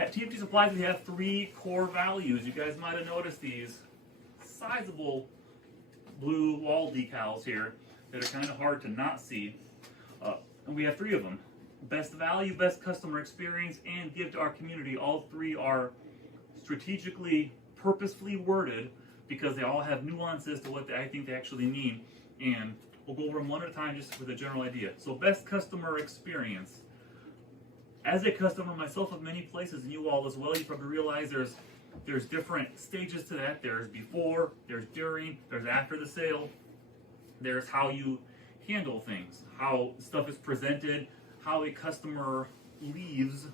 At TFD Supplies, we have 3 core values. You guys might have noticed these sizable blue wall decals here that are kind of hard to not see. And we have 3 of them. Best value, best customer experience, and give to our community. All 3 are strategically, purposefully worded because they all have nuances to what I think they actually mean. And we'll go over them one at a time just with a general idea. So best customer experience. As a customer myself of many places, and you all as well, you probably realize there's different stages to that. There's before, there's during, there's after the sale. There's how you handle things, how stuff is presented, how a customer leaves,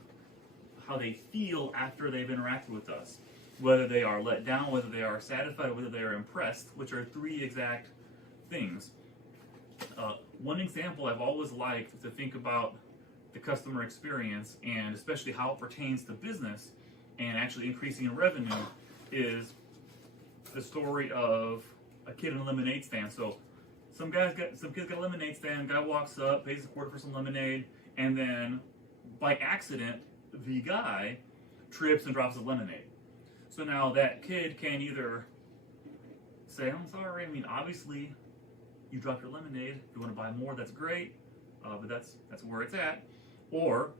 how they feel after they've interacted with us. Whether they are let down, whether they are satisfied, whether they are impressed, which are 3 exact things. One example I've always liked to think about the customer experience, and especially how it pertains to business and actually increasing in revenue, is the story of a kid in a lemonade stand. So some kids got a lemonade stand, guy walks up, pays a quarter for some lemonade, and then by accident the guy trips and drops the lemonade. So now that kid can either say, I'm sorry, I mean obviously you dropped your lemonade, if you want to buy more, that's great, but that's where it's at. Or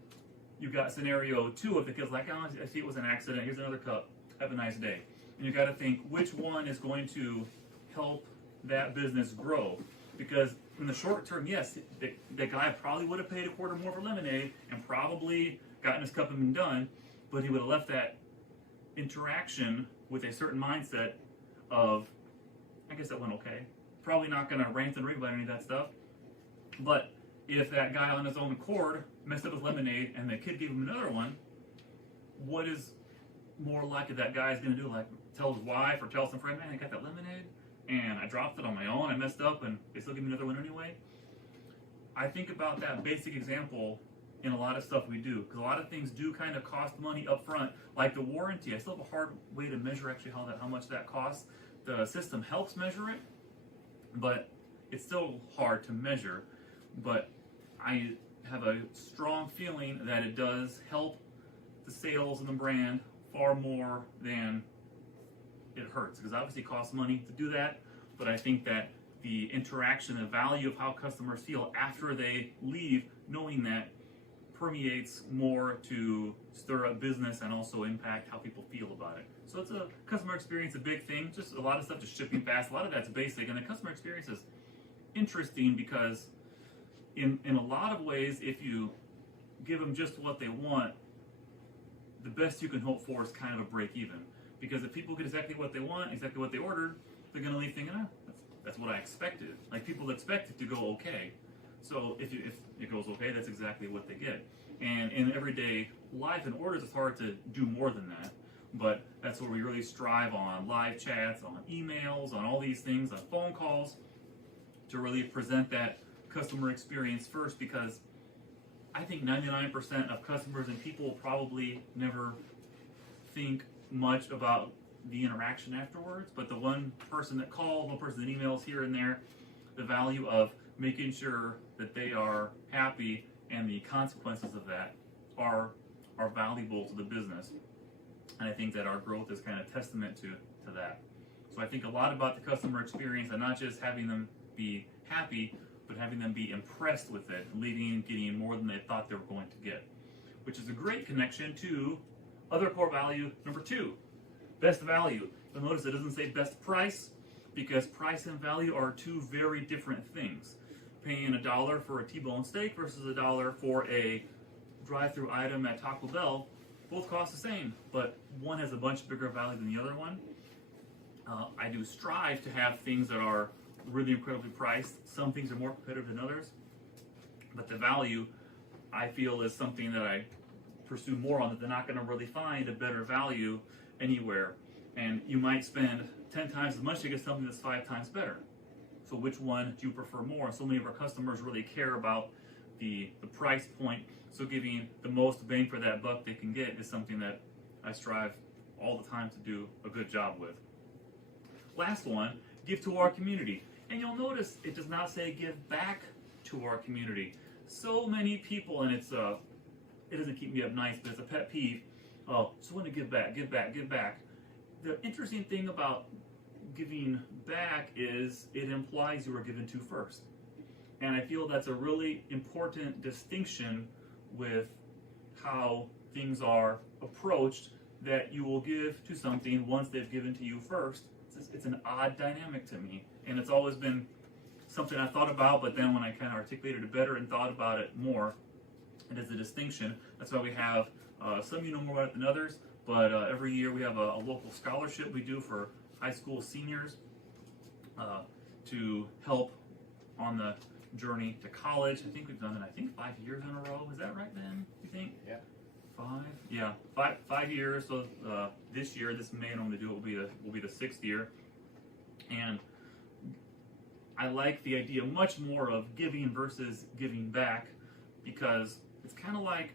you've got scenario 2 of the kid's like, oh, I see it was an accident, here's another cup, have a nice day. And you got to think which one is going to help that business grow. Because in the short term, yes, the guy probably would have paid a quarter more for lemonade and probably gotten his cup and been done, but he would have left that interaction with a certain mindset of, I guess that went okay. Probably not going to rant and rave about any of that stuff. But if that guy on his own accord messed up his lemonade and the kid gave him another one, what is more likely that guy's going to do? Like tell his wife or tell some friend, man, I got that lemonade and I dropped it on my own, I messed up, and they still give me another one anyway. I think about that basic example in a lot of stuff we do, because a lot of things do kind of cost money up front, like the warranty. I still have a hard way to measure actually how much that costs. The system helps measure it, but it's still hard to measure. But I have a strong feeling that it does help the sales and the brand far more than it hurts, because obviously it costs money to do that. But I think that the interaction, the value of how customers feel after they leave, knowing that, permeates more to stir up business and also impact how people feel about it. So it's a customer experience, a big thing. Just a lot of stuff, just shipping fast. A lot of that's basic, and the customer experience is interesting because in a lot of ways, if you give them just what they want, the best you can hope for is kind of a break even. Because if people get exactly what they want, exactly what they ordered, they're going to leave thinking, that's what I expected. Like, people expect it to go okay. So if it goes okay, that's exactly what they get. And in everyday life and orders, it's hard to do more than that. But that's where we really strive on live chats, on emails, on all these things, on phone calls, to really present that customer experience first, because I think 99% of customers and people probably never think much about the interaction afterwards, but the one person that calls, one person that emails here and there, the value of making sure that they are happy and the consequences of that are valuable to the business. And I think that our growth is kind of testament to that. So I think a lot about the customer experience, and not just having them be happy, but having them be impressed with it, leaving and getting more than they thought they were going to get. Which is a great connection to other core value number 2, best value. You'll notice it doesn't say best price, because price and value are 2 very different things. Paying $1 for a T-bone steak versus $1 for a drive-through item at Taco Bell, both cost the same, but one has a bunch bigger value than the other one. I do strive to have things that are really incredibly priced. Some things are more competitive than others, but the value, I feel, is something that I pursue more on, that they're not going to really find a better value anywhere. And you might spend 10 times as much to get something that's 5 times better. So which one do you prefer more? So many of our customers really care about the price point, so giving the most bang for that buck they can get is something that I strive all the time to do a good job with. Last one, give to our community. And you'll notice it does not say give back to our community. So many people, and it doesn't keep me up nice, but it's a pet peeve, oh, just want to give back, give back, give back. The interesting thing about giving back is it implies you were given to first. And I feel that's a really important distinction with how things are approached, that you will give to something once they've given to you first. It's an odd dynamic to me, and it's always been something I thought about, but then when I kind of articulated it better and thought about it more, it is a distinction. That's why we have, some you know more about it than others, but every year we have a local scholarship we do for high school seniors to help on the journey to college. I think we've done it, 5 years in a row. Is that right, Ben? You think? Yeah. 5? Yeah, 5 years. So this year, this May, when we do it, will be the 6th year. And I like the idea much more of giving versus giving back, because it's kind of like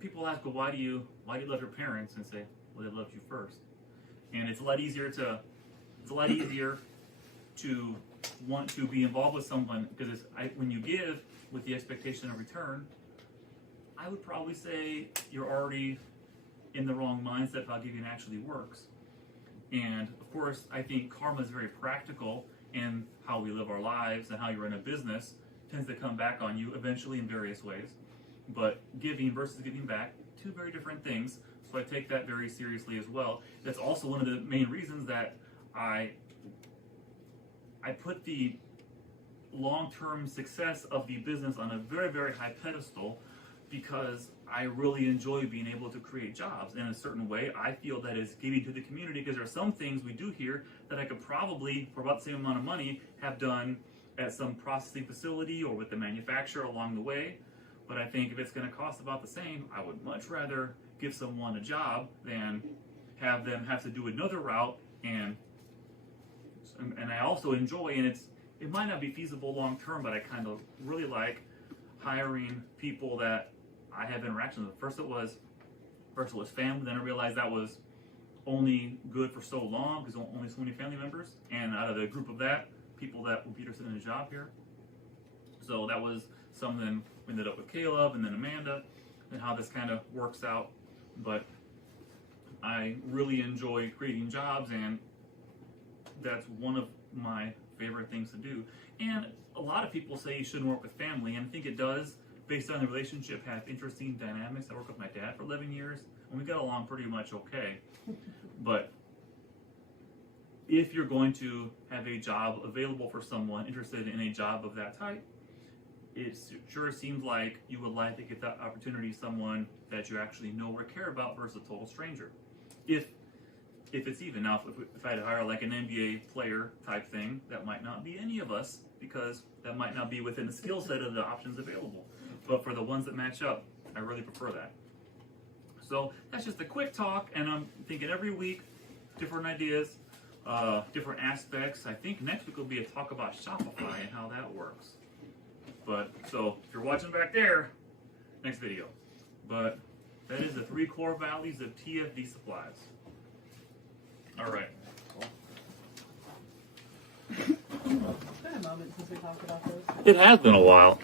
people ask, well, why do you love your parents? And say, well, they loved you first. And it's a lot easier to want to be involved with someone, because when you give with the expectation of return, I would probably say you're already in the wrong mindset of how giving actually works. And of course, I think karma is very practical, and how we live our lives and how you run a business tends to come back on you eventually in various ways. But giving versus giving back, two very different things. So I take that very seriously as well. That's also one of the main reasons that I put the long-term success of the business on a very, very high pedestal, because I really enjoy being able to create jobs. In a certain way, I feel that is giving to the community, because there are some things we do here that I could probably, for about the same amount of money, have done at some processing facility or with the manufacturer along the way. But I think if it's going to cost about the same, I would much rather give someone a job than have them have to do another route. And I also enjoy, and it might not be feasible long term, but I kind of really like hiring people that I have interactions with. First it was family, then I realized that was only good for so long, because only so many family members, and out of the group of that, people that would be interested in a job here. So that was something. We ended up with Caleb and then Amanda, and how this kind of works out. But I really enjoy creating jobs, and that's one of my favorite things to do. And a lot of people say you shouldn't work with family, and I think it does, based on the relationship, have interesting dynamics. I worked with my dad for 11 years, and we got along pretty much okay. But if you're going to have a job available for someone interested in a job of that type, it sure seems like you would like to get that opportunity to someone that you actually know or care about versus a total stranger. If it's even. Now, if I had to hire like an NBA player type thing, that might not be any of us, because that might not be within the skill set of the options available. But for the ones that match up, I really prefer that. So that's just a quick talk, and I'm thinking every week, different ideas, different aspects. I think next week will be a talk about Shopify and how that works. But so if you're watching back there, next video. But that is the 3 core values of TFD Supplies. All right. It's been a moment since we talked about those. It has been a while.